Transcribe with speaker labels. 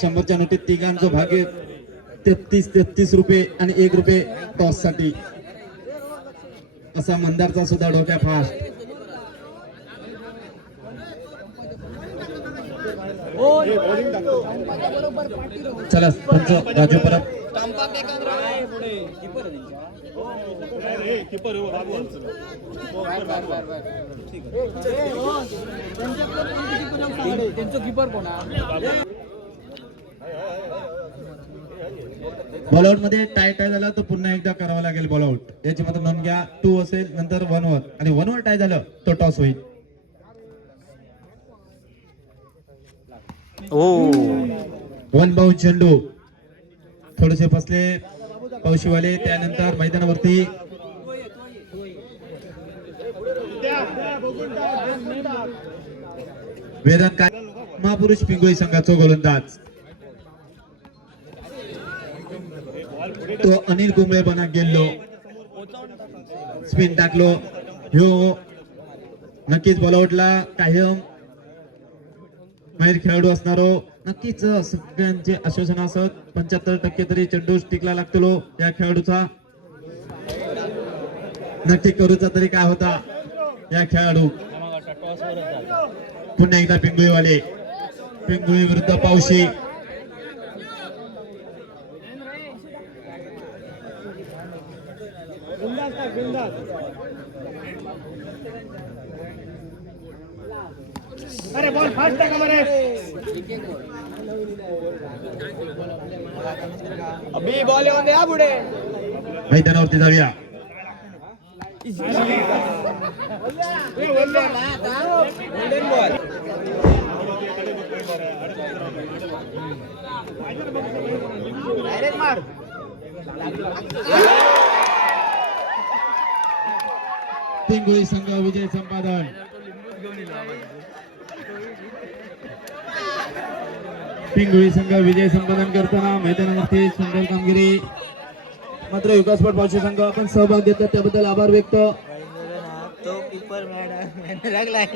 Speaker 1: शंभरच्या नोटीत तिघांचं भाग्य तेहतीस तेहतीस रुपये आणि एक रुपये टॉससाठी असा मंदारचा सुद्धा डोक्या फास्ट चला पंच राजू परब.
Speaker 2: त्यांचं किपर कोणा
Speaker 1: बॉलआउटमध्ये टाय टाय झाला तर पुन्हा एकदा करावा लागेल बॉलआउट. याची मात्र नोंद घ्या टू असेल नंतर वन वर. आणि वन वर टाय झालं तो टॉस होईल.
Speaker 3: ओ.
Speaker 1: वन बाउंड चेंडू थोडेसे फसले पावशीवाले त्यानंतर मैदानावरती वेदन काय? महापुरुष पिंगोळी संघाचा गोलंदाज. तो अनिल कुंबळे बनाक गेलो स्पिन टाकलो. ह्यो नक्कीच बॉलआउटला कायम. बाहेर खेळाडू असणारो नक्कीच सगळ्यांचे आश्वासन असत पंच्याहत्तर टक्के तरी चेंडू टिकला लागतो या खेळाडूचा. नक्की करूचा तरी काय होता या खेळाडू? पुन्हा एकदा पिंगुळीवाले. पिंगुळी विरुद्ध पावशी.
Speaker 2: अरे बॉल फास्ट टाका बरे? अभि बॉल येऊन द्या पुढे.
Speaker 1: मैदानावरती जाऊया.
Speaker 2: डायरेक्ट मार.
Speaker 1: पिंगुळी संघ विजय संपादन. पिंगुळी संघ विजय संपादन करताना मैदानावरती सुंदर कामगिरी. मात्र विकासपट पावशी संघ आपण सहभाग घेतला त्याबद्दल आभार व्यक्त.